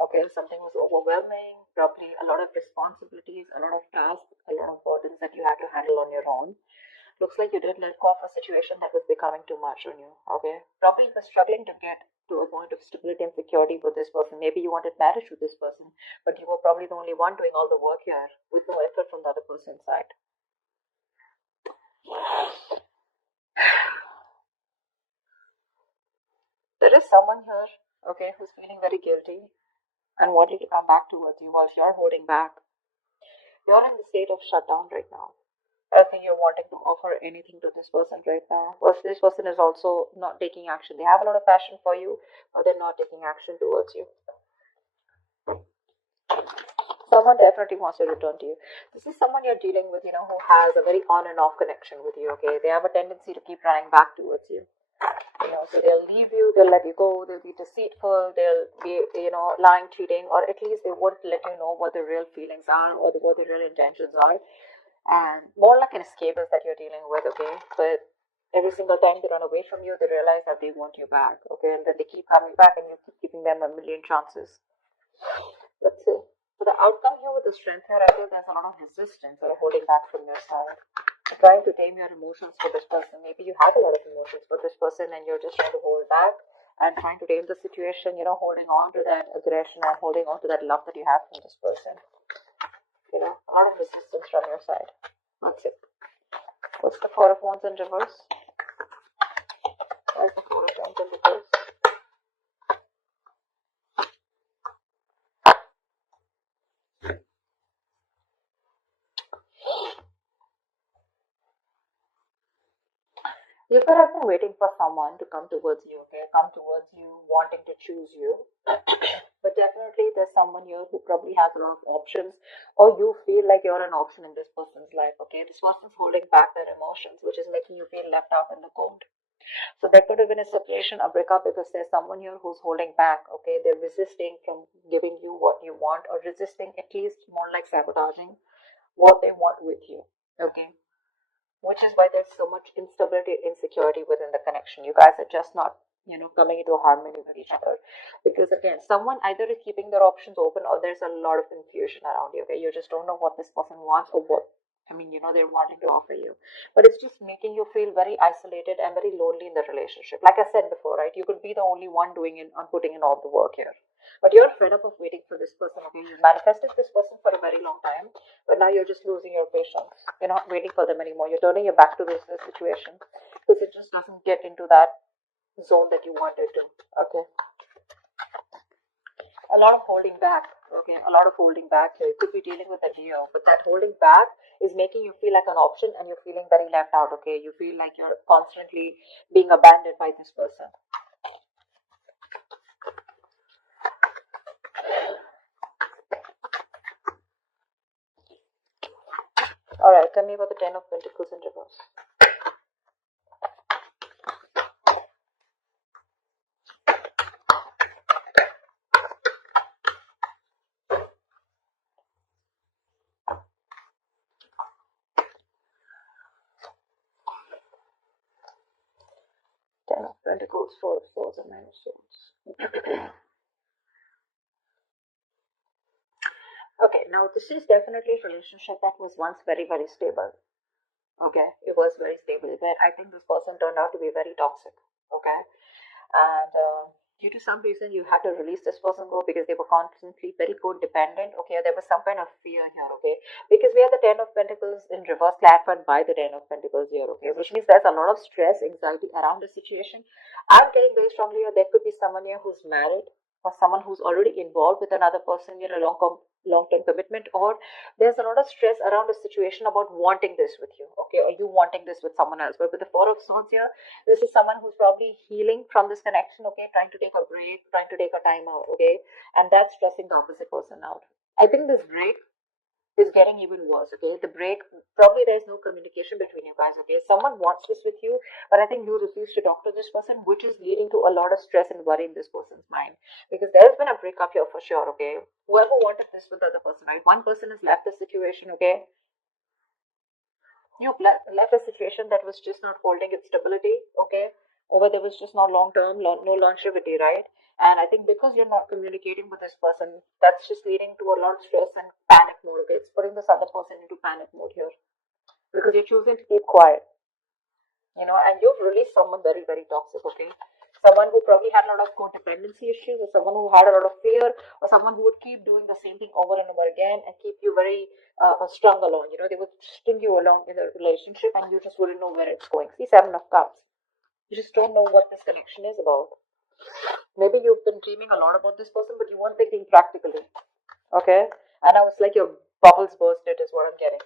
Okay, something was overwhelming, probably a lot of responsibilities, a lot of tasks, a lot of burdens that you had to handle on your own. Looks like you did let go of a situation that was becoming too much on you. Okay, probably you were struggling to get to a point of stability and security with this person. Maybe you wanted marriage with this person, but you were probably the only one doing all the work here with no effort from the other person's side. There is someone here, okay, who's feeling very guilty and wanting to come back towards you whilst you're holding back. You're in the state of shutdown right now. I think you're wanting to offer anything to this person right now. Well, this person is also not taking action. They have a lot of passion for you, but they're not taking action towards you. Someone definitely wants to return to you. This is someone you're dealing with, who has a very on and off connection with you, okay? They have a tendency to keep running back towards you. So they'll leave you, they'll let you go, they'll be deceitful, they'll be, lying, cheating, or at least they won't let you know what the real feelings are or what the real intentions are. And more like an escapist that you're dealing with, okay? But every single time they run away from you, they realize that they want you back, okay? And then they keep coming back and you keep giving them a million chances. Let's see. So the outcome here with the strength here, I feel there's a lot of resistance or holding back from your side. You're trying to tame your emotions for this person. Maybe you have a lot of emotions for this person and you're just trying to hold back and trying to tame the situation, holding on to that aggression and holding on to that love that you have from this person. A lot of resistance from your side. That's it. What's the Four of Wands in reverse? Where's the Four of Wands in reverse? You could have been waiting for someone to come towards you, okay? Come towards you, wanting to choose you. But definitely there's someone here who probably has a lot of options, or you feel like you're an option in this person's life, okay? This person's holding back their emotions, which is making you feel left out in the cold. So there could have been a separation, a breakup, because there's someone here who's holding back, okay? They're resisting from giving you what you want, or resisting, at least more like sabotaging what they want with you, okay? Which is why there's so much instability, insecurity within the connection. You guys are just not, coming into harmony with each other. Because again, someone either is keeping their options open or there's a lot of confusion around you, okay? You just don't know what this person wants or what, they're wanting to offer you. But it's just making you feel very isolated and very lonely in the relationship. Like I said before, right? You could be the only one doing it and putting in all the work here. But you're fed up of waiting for this person, okay? You manifested this person for a very long time, but now you're just losing your patience. You're not waiting for them anymore. You're turning your back to this situation because it just doesn't get into that zone that you wanted to. Okay. A lot of holding back. Okay. A lot of holding back here. You could be dealing with a Leo, but that holding back is making you feel like an option and you're feeling very left out. Okay. You feel like you're constantly being abandoned by this person. All right. Tell me about the Ten of Pentacles in reverse. Ten of Pentacles, Four of Swords, and Nine of Swords. Okay, now this is definitely a relationship that was once very, very stable. Okay, it was very stable, but I think this person turned out to be very toxic. Okay, and due to some reason, you had to release this person go because they were constantly very codependent. Okay, there was some kind of fear here. Okay, because we have the Ten of Pentacles in reverse clarified by the Ten of Pentacles here. Okay, which means there's a lot of stress, anxiety around the situation. I'm getting very strongly here. There could be someone here who's married or someone who's already involved with another person in a long-term commitment, or there's a lot of stress around the situation about wanting this with you, okay, or you wanting this with someone else. But with the Four of Swords here, this is someone who's probably healing from this connection, okay, trying to take a break, trying to take a time out, okay, and that's stressing the opposite person out. I think this break is getting even worse, okay? The break, probably there's no communication between you guys, okay? Someone wants this with you, but I think you refuse to talk to this person, which is leading to a lot of stress and worry in this person's mind. Because there's been a breakup here for sure, okay? Whoever wanted this with the other person, right? One person has left the situation, okay? You left a situation that was just not holding its stability, okay? or where there was just not long term, no longevity, right? And I think because you're not communicating with this person, that's just leading to a lot of stress and panic mode. Okay, it's putting this other person into panic mode here because you're choosing to keep quiet, and you've released someone very, very toxic, okay? Someone who probably had a lot of codependency issues, or someone who had a lot of fear, or someone who would keep doing the same thing over and over again and keep you very strung along. They would string you along in a relationship and you just wouldn't know where it's going. See, Seven of Cups. You just don't know what this connection is about. Maybe you've been dreaming a lot about this person, but you weren't thinking practically, okay? And now it's like your bubbles bursted, is what I'm getting.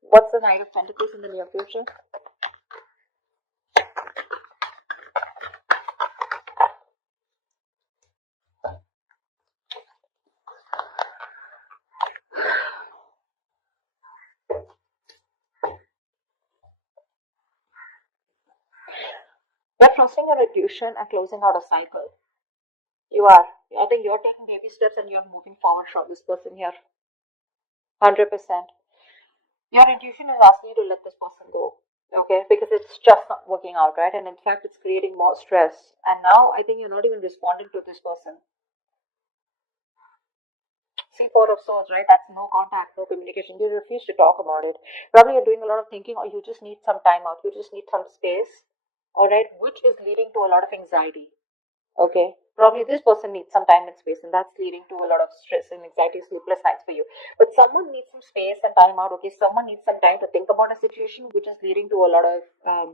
What's the Knight of Pentacles in the near future? You're trusting your intuition and closing out a cycle. You are. I think you're taking baby steps and you're moving forward from this person here. 100%. Your intuition is asking you to let this person go. Okay? Because it's just not working out, right? And in fact, it's creating more stress. And now I think you're not even responding to this person. See, Four of Swords, right? That's no contact, no communication. You refuse to talk about it. Probably you're doing a lot of thinking, or you just need some time out. You just need some space, all right? Which is leading to a lot of anxiety. Okay. Probably this person needs some time and space, and that's leading to a lot of stress and anxiety, sleepless nights for you. But someone needs some space and time out. Okay. Someone needs some time to think about a situation, which is leading to a lot of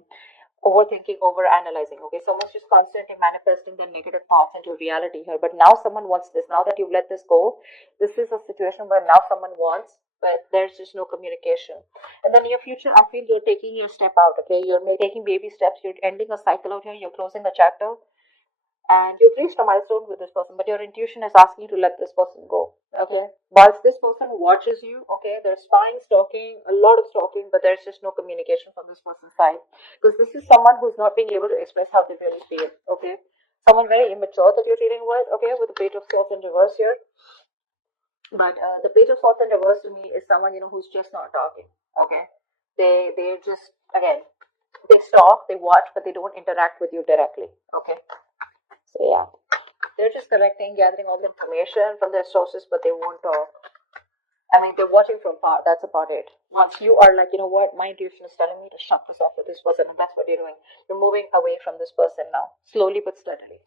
overthinking, over analyzing. Okay. Someone's just constantly manifesting their negative thoughts into reality here. But now someone wants this. Now that you've let this go, this is a situation where now someone wants, but there's just no communication. And then in your future, I feel you're taking your step out. Okay. You're taking baby steps. You're ending a cycle out here. You're closing a chapter, and you've reached a milestone with this person, but your intuition is asking you to let this person go. Okay. Whilst this person watches you, okay, there's spying, stalking, a lot of stalking, but there's just no communication from this person's side. Because this is someone who's not being able to express how they really feel. Okay. Someone very immature that you're dealing with, okay, with the Page of Swords in reverse here. But the Page of Swords in reverse to me is someone, who's just not talking. Okay. They just, again, they stalk, they watch, but they don't interact with you directly. Okay. So yeah, they're just collecting, gathering all the information from their sources, but they won't talk. I mean, they're watching from far. That's about it. Once you are like, what, my intuition is telling me to shut this off with this person, and that's what you're doing. You're moving away from this person now, slowly but steadily.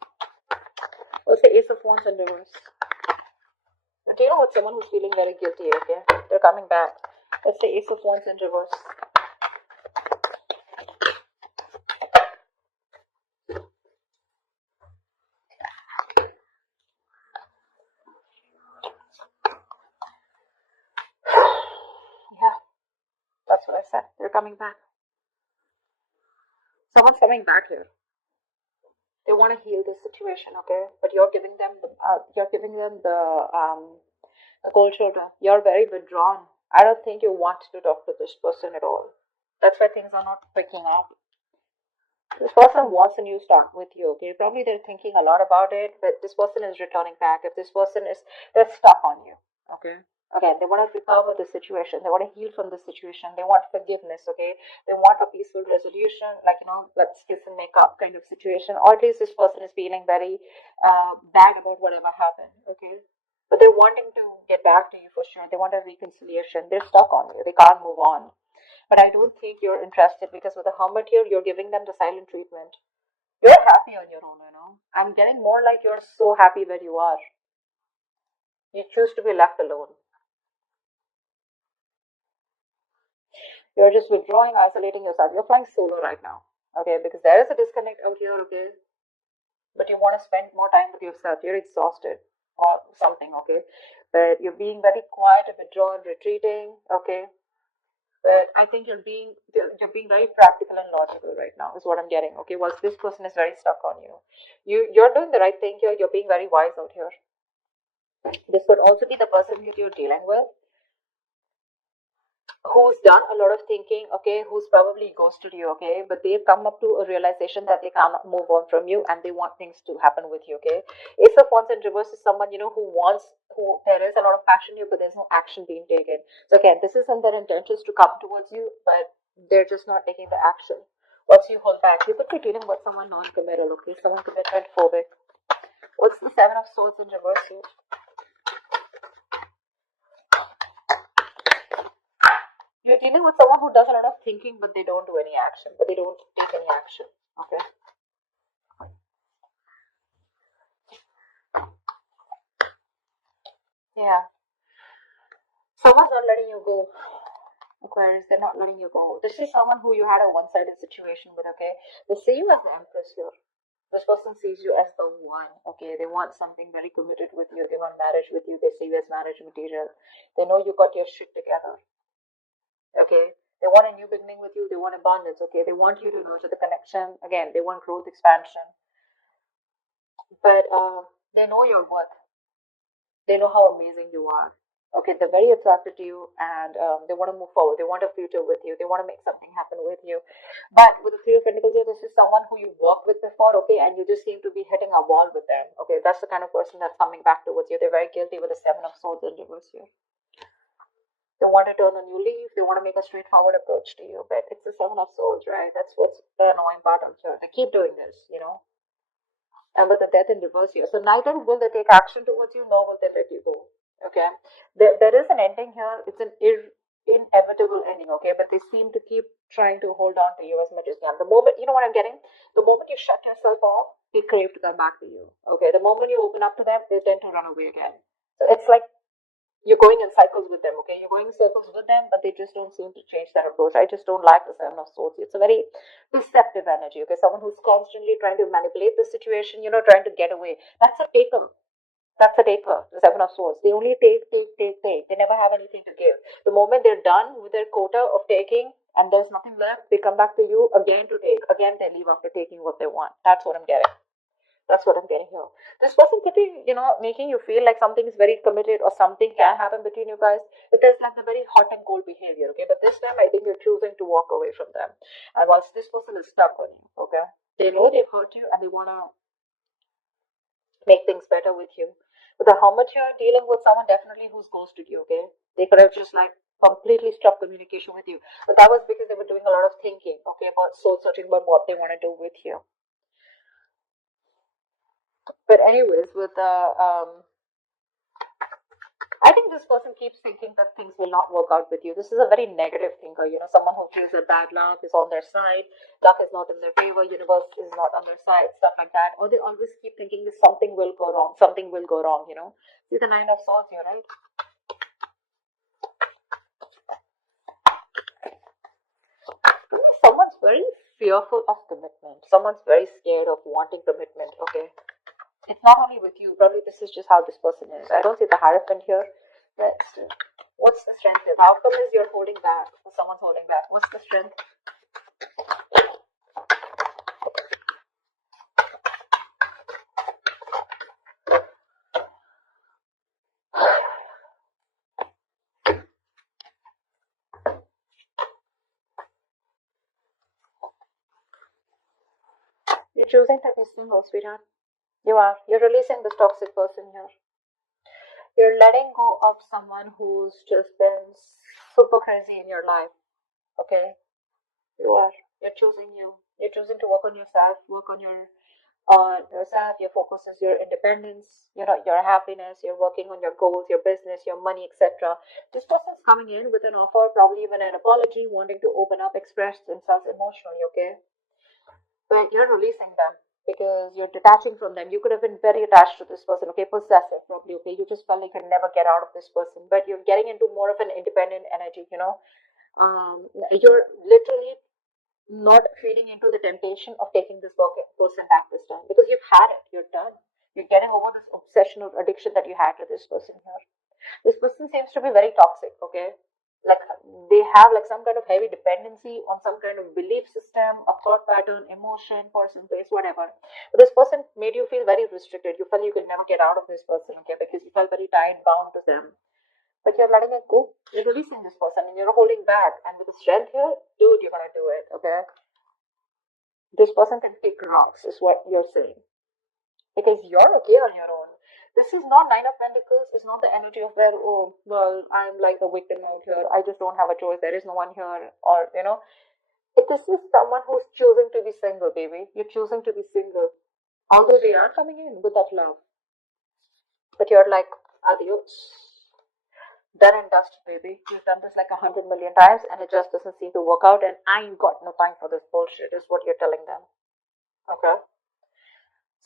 What's the Ace of Wands in reverse? Do you know what? Someone who's feeling very guilty, okay? They're coming back. That's the Ace of Wands in reverse. Yeah, that's what I said. They're coming back. Someone's coming back here. They want to heal this situation, okay? But you're giving them the cold shoulder. You're very withdrawn. I don't think you want to talk to this person at all. That's why things are not picking up. This person wants a new start with you, okay? Probably they're thinking a lot about it, but this person is returning back. If this person is, they're stuck on you, okay? Again, they want to recover the situation. They want to heal from the situation. They want forgiveness, okay? They want a peaceful resolution, like, let's kiss and make up kind of situation. Or at least this person is feeling very bad about whatever happened, okay? But they're wanting to get back to you for sure. They want a reconciliation. They're stuck on you. They can't move on. But I don't think you're interested because with the Hermit here, you're giving them the silent treatment. You're happy on your own. I'm getting more like you're so happy where you are. You choose to be left alone. You're just withdrawing, isolating yourself. You're flying solo right now. Okay, because there is a disconnect out here, okay? But you want to spend more time with yourself. You're exhausted or something, okay? But you're being very quiet, withdrawn, retreating, okay? But I think you're being very practical and logical right now, is what I'm getting. Okay, whilst this person is very stuck on you. You're doing the right thing here, you're being very wise out here. This could also be the person that you're dealing with, who's done a lot of thinking, okay, who's probably ghosted you, okay, but they've come up to a realization that they cannot move on from you and they want things to happen with you, okay. Ace of Wands in reverse is someone, who there is a lot of passion here, but there's no action being taken. So again, this isn't their intentions to come towards you, but they're just not taking the action. What's you hold back? You could be dealing with someone non-committal, okay? Someone commitment phobic. What's the Seven of Swords in reverse here? You're dealing with someone who does a lot of thinking, but they don't do any action, but they don't take any action, okay? Yeah. Someone's not letting you go. Aquarius, they're not letting you go. This is someone who you had a one-sided situation with, okay? They see you as the Empress here. This person sees you as the one, okay? They want something very committed with you. They want marriage with you. They see you as marriage material. They know you got your shit together, okay? They want a new beginning with you. They want abundance, okay? They want you to nurture the connection. Again, they want growth, expansion. But they know your worth. They know how amazing you are. Okay, they're very attracted to you, and they want to move forward. They want a future with you. They want to make something happen with you. But with the Three of Pentacles here, this is someone who you worked with before, okay, and you just seem to be hitting a wall with them. Okay, that's the kind of person that's coming back towards you. They're very guilty with the Seven of Swords in reverse here. They want to turn a new leaf. They want to make a straightforward approach to you, but it's the Seven of Swords, right? That's what's the annoying part of it. They keep doing this. And with the Death in reverse here. So neither will they take action towards you, nor will they let you go. Okay, there is an ending here. It's an inevitable ending. Okay, but they seem to keep trying to hold on to you as much as they can. The moment, you know what I'm getting? The moment you shut yourself off, they crave to come back to you. Okay, the moment you open up to them, they tend to run away again. So it's like you're going in cycles with them, okay? You're going in circles with them, but they just don't seem to change their approach. I just don't like the Seven of Swords. It's a very deceptive energy, okay? Someone who's constantly trying to manipulate the situation, trying to get away. That's a taker. That's a taker, the Seven of Swords. They only take, take, take, take. They never have anything to give. The moment they're done with their quota of taking and there's nothing left, they come back to you again to take. Again, they leave after taking what they want. That's what I'm getting. That's what I'm getting here. This person could be, making you feel like something is very committed or something can happen between you guys. But there's like the very hot and cold behavior, okay? But this time I think you're choosing to walk away from them. And once this person is stuck on you, okay? They know they've hurt you and they want to make things better with you. But the how much you're dealing with someone definitely who's ghosted you, okay? They could have just like completely stopped communication with you. But that was because they were doing a lot of thinking, okay, about soul searching about what they want to do with you. But anyways, with the I think this person keeps thinking that things will not work out with you. This is a very negative thinker, someone who feels that bad luck is on their side, luck is not in their favor, universe is not on their side, stuff like that. Or they always keep thinking that something will go wrong, something will go wrong. See the Nine of Swords here, right? Someone's very fearful of commitment. Someone's very scared of wanting commitment, okay? It's not only with you. Probably this is just how this person is. I don't see the Hierophant here. Let's see. What's the strength here? The outcome is you're holding back. Someone's holding back. What's the strength? You're choosing to be single, sweetheart. You are. You're releasing this toxic person here. You're letting go of someone who's just been super crazy in your life. Okay? You are. You're choosing you. You're choosing to work on yourself, work on yourself. Your focus is your independence, your happiness. You're working on your goals, your business, your money, etc. This person's coming in with an offer, probably even an apology, wanting to open up, express themselves emotionally, okay? But you're releasing them because you're detaching from them. You could have been very attached to this person, okay, possessive, probably, okay. You just felt like you could never get out of this person, but you're getting into more of an independent energy. You're literally not feeding into the temptation of taking this person back this time because you've had it, you're done. You're getting over this obsession or addiction that you had to this person here. This person seems to be very toxic, okay? Like they have like some kind of heavy dependency on some kind of belief system, a thought pattern, emotion, person, place, whatever. But this person made you feel very restricted. You felt you could never get out of this person, okay? Because you felt very tied, bound to them. But you're letting it go. You're releasing this person and you're holding back. And with the strength here, dude, you're gonna do it, okay? This person can kick rocks, is what you're saying. Because you're okay on your own. This is not Nine of Pentacles. It's not the energy of where, oh, well, I'm like the victim out here. I just don't have a choice. There is no one here. Or, This is someone who's choosing to be single, baby. You're choosing to be single. Although they are coming in with that love. But you're like, adios. Done and dusted, baby. You've done this like 100 million times and it just doesn't seem to work out. And I ain't got no time for this bullshit, is what you're telling them. Okay.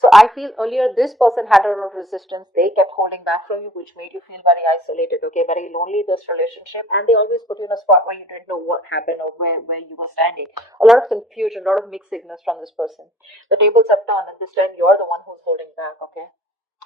So I feel earlier this person had a lot of resistance. They kept holding back from you, which made you feel very isolated, okay, very lonely, this relationship. And they always put you in a spot where you didn't know what happened or where you were standing. A lot of confusion, a lot of mixed signals from this person. The tables have turned, and this time you're the one who's holding back, okay?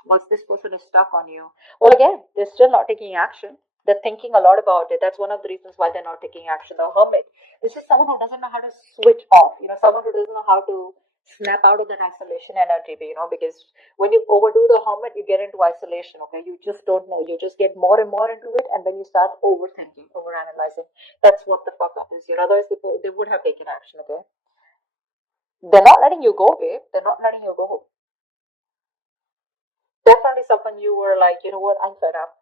Once this person is stuck on you, well, again, they're still not taking action. They're thinking a lot about it. That's one of the reasons why they're not taking action. The hermit, this is someone who doesn't know how to switch off, someone who doesn't know how to snap out of that isolation energy, because when you overdo the hermit, you get into isolation, okay? You just don't know. You just get more and more into it, and then you start overthinking, overanalyzing. That's what the fuck up is here. Otherwise, they would have taken action, okay? They're not letting you go, babe. They're not letting you go. Definitely someone you were like, you know what, I'm fed up.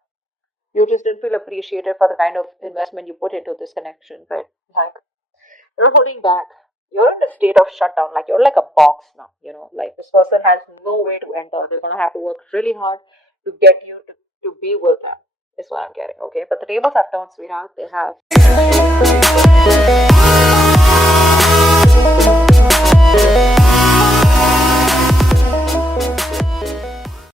You just didn't feel appreciated for the kind of investment you put into this connection. But like, you're not holding back. You're in a state of shutdown. Like you're like a box now. Like this person has no way to enter. They're gonna have to work really hard to get you to be with them. Is what I'm getting. Okay, but the tables have turned, sweetheart. They have.